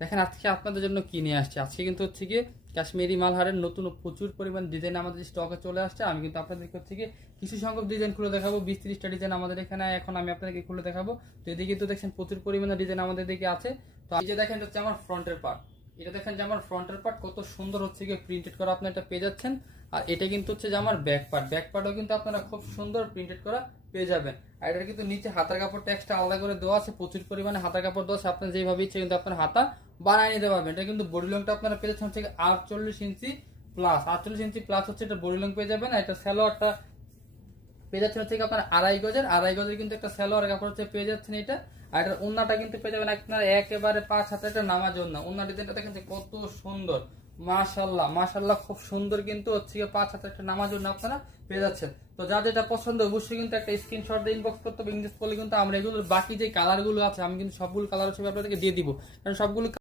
দেখেন আজকে আপনাদের জন্য কি নিয়ে আসছে। আজকে কিন্তু হচ্ছে গিয়ে কাশ্মীরি মালহারের নতুন প্রচুর পরিমাণ ডিজাইন আমাদের স্টকে চলে আসছে। আমি কিন্তু আপনাদেরকে হচ্ছে গিয়ে কিছু সংখ্যক ডিজাইন খুলে দেখাবো, 20-30টা ডিজাইন আমাদের এখানে এখন আমি আপনাদেরকে খুলে দেখাবো। তো এদিকে তো দেখছেন প্রচুর পরিমাণে ডিজাইন আমাদের দিকে আছে। তো এই যে দেখেন এটা হচ্ছে আমার ফ্রন্টের পার্ট, এটা দেখেন যে আমার ফ্রন্টের পার্ট কত সুন্দর হচ্ছে গিয়ে প্রিন্টেড করা আপনি এটা পেয়ে যাচ্ছেন। আর এটা কিন্তু হচ্ছে যে আমার ব্যাক পার্ট, ব্যাক পার্টও কিন্তু আপনারা খুব সুন্দর প্রিন্টেড করা পেয়ে যাবেন। আর এটা কিন্তু নিচে হাতার কাপড়টা এক্সট্রা আলাদা করে দেওয়া আছে, প্রচুর পরিমাণে হাতার কাপড় দেওয়া আছে। আপনার যেভাবে ইচ্ছে কিন্তু আপনার হাতা বানায় নিতে পারবেন। এটা কিন্তু বডি লংটা আপনারা পেয়ে যাচ্ছেন হচ্ছে 48 ইঞ্চি প্লাস, 48 ইঞ্চি প্লাস হচ্ছে এটা বডি লং পেয়ে যাবেন। আর এটা সালোয়ারটা পেয়ে যাচ্ছেন হচ্ছে আপনার আড়াই গজের কিন্তু একটা সালোয়ার কাপড় হচ্ছে পেয়ে যাচ্ছেন এটা। আর এটার ওন্নাটা কিন্তু পেয়ে যাবেন আপনার একেবারে 5 হাতে একটা নামাজ ওন্না। ওন্না ডিজাইনটা দেখেন যে কত সুন্দর, মাশাআল্লাহ মাশাআল্লাহ, খুব সুন্দর কিন্তু হচ্ছে 5 হাতে একটা নামাজ ওন্না আপনারা পেয়ে যাচ্ছেন। তো যা যেটা পছন্দ অবশ্যই কিন্তু একটা স্ক্রিনশট দিয়ে ইনবক্স করতে হবে। ইনবক্স করলে কিন্তু আমরা এগুলোর বাকি যে কালার গুলো আছে আমি কিন্তু সবগুলো কালার হিসেবে আপনাদেরকে দিয়ে দিব, কারণ সবগুলো